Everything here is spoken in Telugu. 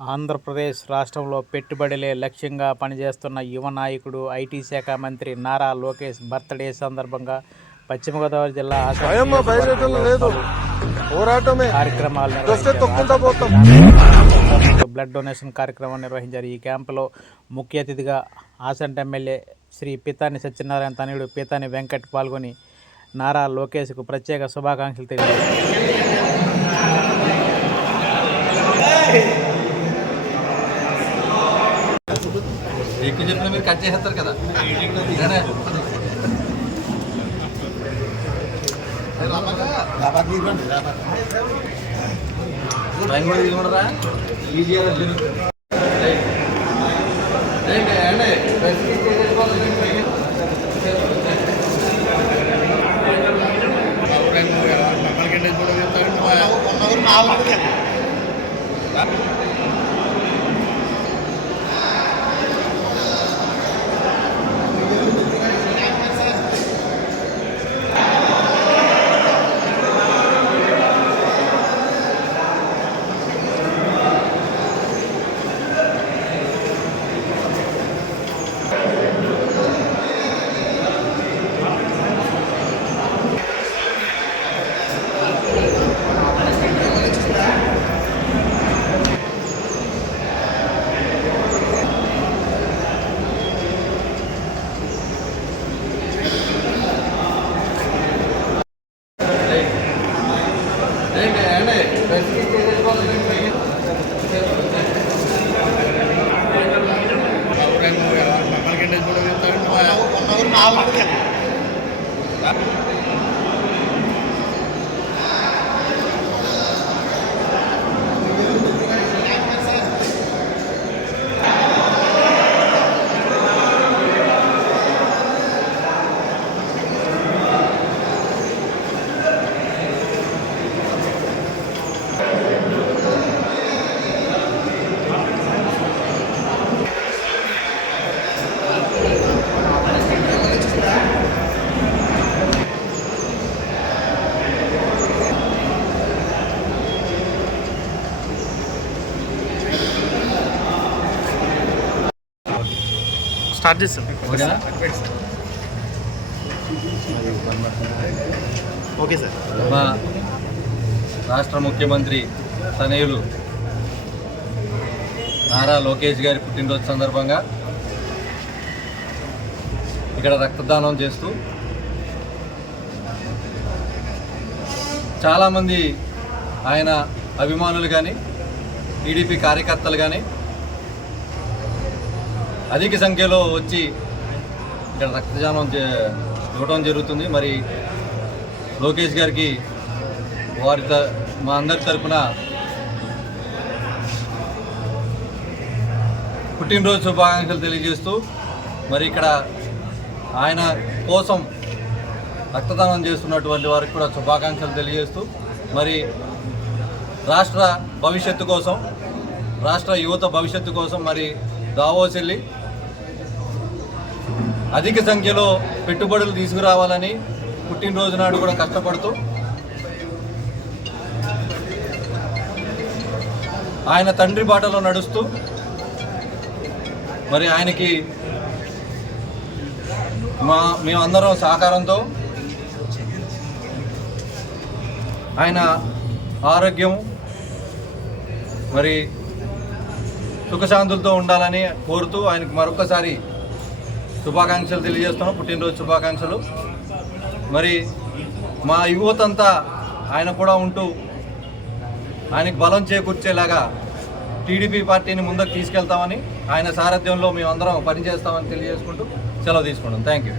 ఆంధ్రప్రదేశ్ రాష్ట్రంలో పెట్టుబడులే లక్ష్యంగా పనిచేస్తున్న యువ నాయకుడు, ఐటీ శాఖ మంత్రి నారా లోకేష్ బర్త్డే సందర్భంగా పశ్చిమ గోదావరి జిల్లా కార్యక్రమాలు బ్లడ్ డొనేషన్ కార్యక్రమం నిర్వహించారు. ఈ క్యాంపులో ముఖ్య అతిథిగా ఆసంట ఎమ్మెల్యే శ్రీ పితాని సత్యనారాయణ తనయుడు పితాని వెంకట్ పాల్గొని నారా లోకేష్కు ప్రత్యేక శుభాకాంక్షలు తెలియజేశారు. ఎక్కువ చెప్పిన మీరు కట్ చేస్తారు కదా. టైం కూడా తీసుకుంటారా ఈజీగా స్టార్ట్ చేస్తాం. Okay sir. మా రాష్ట్ర ముఖ్యమంత్రి తనయులు నారా లోకేష్ గారి పుట్టినరోజు సందర్భంగా ఇక్కడ రక్తదానం చేస్తూ చాలామంది ఆయన అభిమానులు కానీ టీడీపీ కార్యకర్తలు కానీ అధిక సంఖ్యలో వచ్చి ఇక్కడ రక్తదానం ఇవ్వడం జరుగుతుంది. మరి లోకేష్ గారికి మా అందరి తరఫున పుట్టినరోజు శుభాకాంక్షలు తెలియజేస్తూ మరి ఇక్కడ ఆయన కోసం రక్తదానం చేస్తున్నటువంటి వారికి కూడా శుభాకాంక్షలు తెలియజేస్తూ మరి రాష్ట్ర భవిష్యత్తు కోసం, రాష్ట్ర యువత భవిష్యత్తు కోసం మరి దావోస్ వెళ్ళి అధిక సంఖ్యలో పెట్టుబడులు తీసుకురావాలని పుట్టినరోజు నాడు కూడా కష్టపడుతూ ఆయన తండ్రి బాటలో నడుస్తూ మరి ఆయనకి మేమందరం సహకారంతో ఆయన ఆరోగ్యం మరి సుఖశాంతులతో ఉండాలని కోరుతూ ఆయనకు మరొకసారి శుభాకాంక్షలు తెలియజేస్తున్నాం. పుట్టినరోజు శుభాకాంక్షలు. మరి మా యువతంతా ఆయన కూడా ఉంటూ ఆయనకు బలం చేకూర్చేలాగా టీడీపీ పార్టీని ముందుకు తీసుకెళ్తామని, ఆయన సారథ్యంలో మేమందరం పనిచేస్తామని తెలియజేసుకుంటూ సెలవు తీసుకుంటాం. Thank you.